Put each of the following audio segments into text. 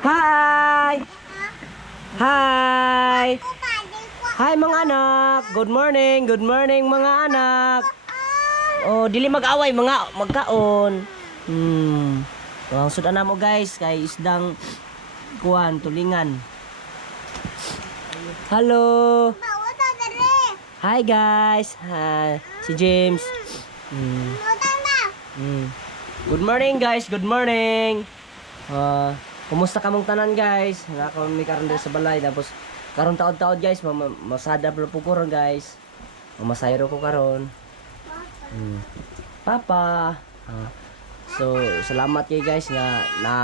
Hi! Hi! Hi mga anak! Good morning! Good morning mga anak! Oh, dili mag-away mga magkaon. Hmm. Ang sudan na mo guys kay isdang kuan tulingan. Hello. Hi guys. Hi. Si James. Hmm. Hmm. Good morning guys. Good morning. Ah, kumusta kamong tanan guys? Nga kami karon sa balay tapos karon taod-taod guys, ma- ma- masada pa po ko ron guys. Mamasayro ko karon. Hmm. Papa. Ah, so salamat kay guys nga na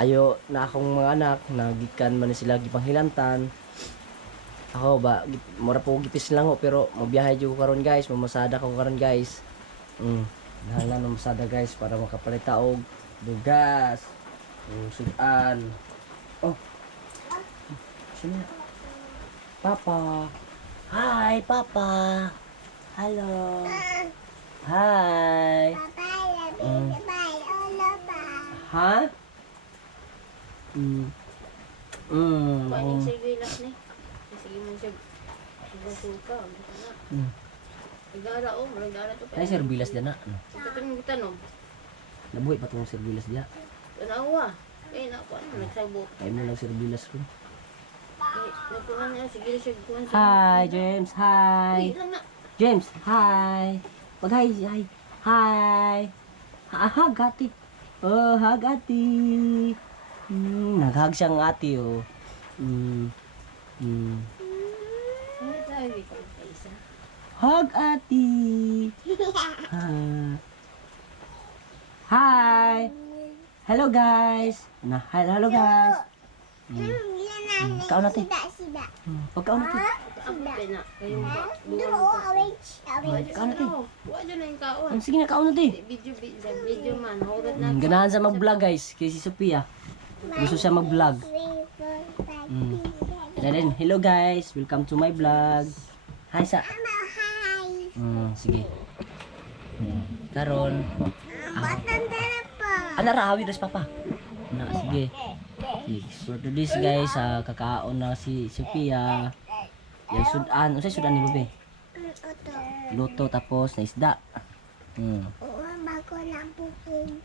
ayo na akong mga anak nagikan man sila gipanghilantan. Ako ba mura po gipis lang ko pero mabiyahe jud ko karon guys, mamasada ko karon guys. Mm. Nahala na masada guys para makapalit og bugas. Yung sudan. Oh. Sino? Papa. Hi, Papa. Hello. Hi. Mm. Ha? Mm. Mm. Paano um, siya gilas ni? Sige man siya. Suga-suga. Mm. Nagara o, nagara to. Ay, sir, bilas dyan na. Ano? Ito pa yung tanong. Nabuhay pa itong sir bilas dyan. Tanawa. Eh, naku, ano, nagsabot. Ay mo lang sir bilas ko. Eh, nakuha niya, sige siya kuhan siya. Hi, James. Hi. Wait lang na. James, hi. Mag hi, hi. Hi. Ah, hug ate. Oh, hug ate. Mm, naghag siyang ate, oh. Mm. Mm. Ano sa isa? Hug ate. Ah. Hi. Hello guys. Na, hi- hello guys. Mm. Kaon natin. Mm. Pagkaon natin. Kaon natin. Huwag dyan na yung kaon. Mm, Sige na, kaon natin. Video, video, video man. Huwag na. Mm, ganahan sa mag-vlog guys, kay si Sophia. Gusto siya mag-vlog. Mm. Kaya din, hello guys, welcome to my vlog. Hi sa. Mm, sige. Mm. Karon. Ana ra hawi res papa. Na sige. Sige. For today's guys, ah, kakaon na si Sophia. Yung sudan, unsay sudan ni Bebe? Luto tapos na isda. Mm.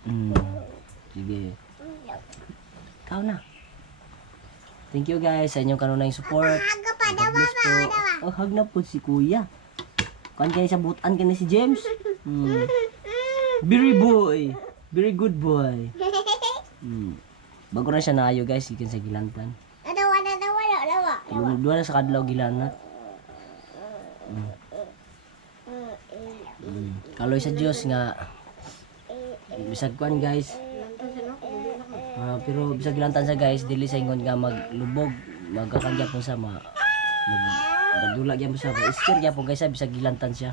Mm. Sige. Ikaw na. Thank you guys sa inyong kanunay support. God bless po. Oh, hug na po si kuya. Kuan kayo sa butan ka na si James. Hmm. Very boy. Very good boy. Hmm. Bago na siya naayo guys, ikin sa gilantan. Tulong duwa na sa kadlaw gilanat. Hmm. Hmm. Kaloy sa Dios nga bisag kuan guys. Ah, pero bisag gilantan sa guys, dili sa ingon nga maglubog, magkakangya po sa ma mag magdula gyapon sa iskir gyapon guys, sa bisag gilantan siya.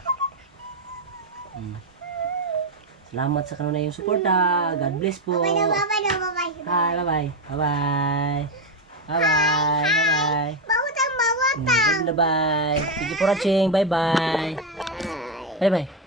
Hmm. Salamat sa kanunay yung suporta. God bless po. Bye-bye. Bye-bye. Bye-bye. Bye-bye. Bye-bye. Mm, Bye-bye. Thank you for watching. Bye-bye. Bye-bye.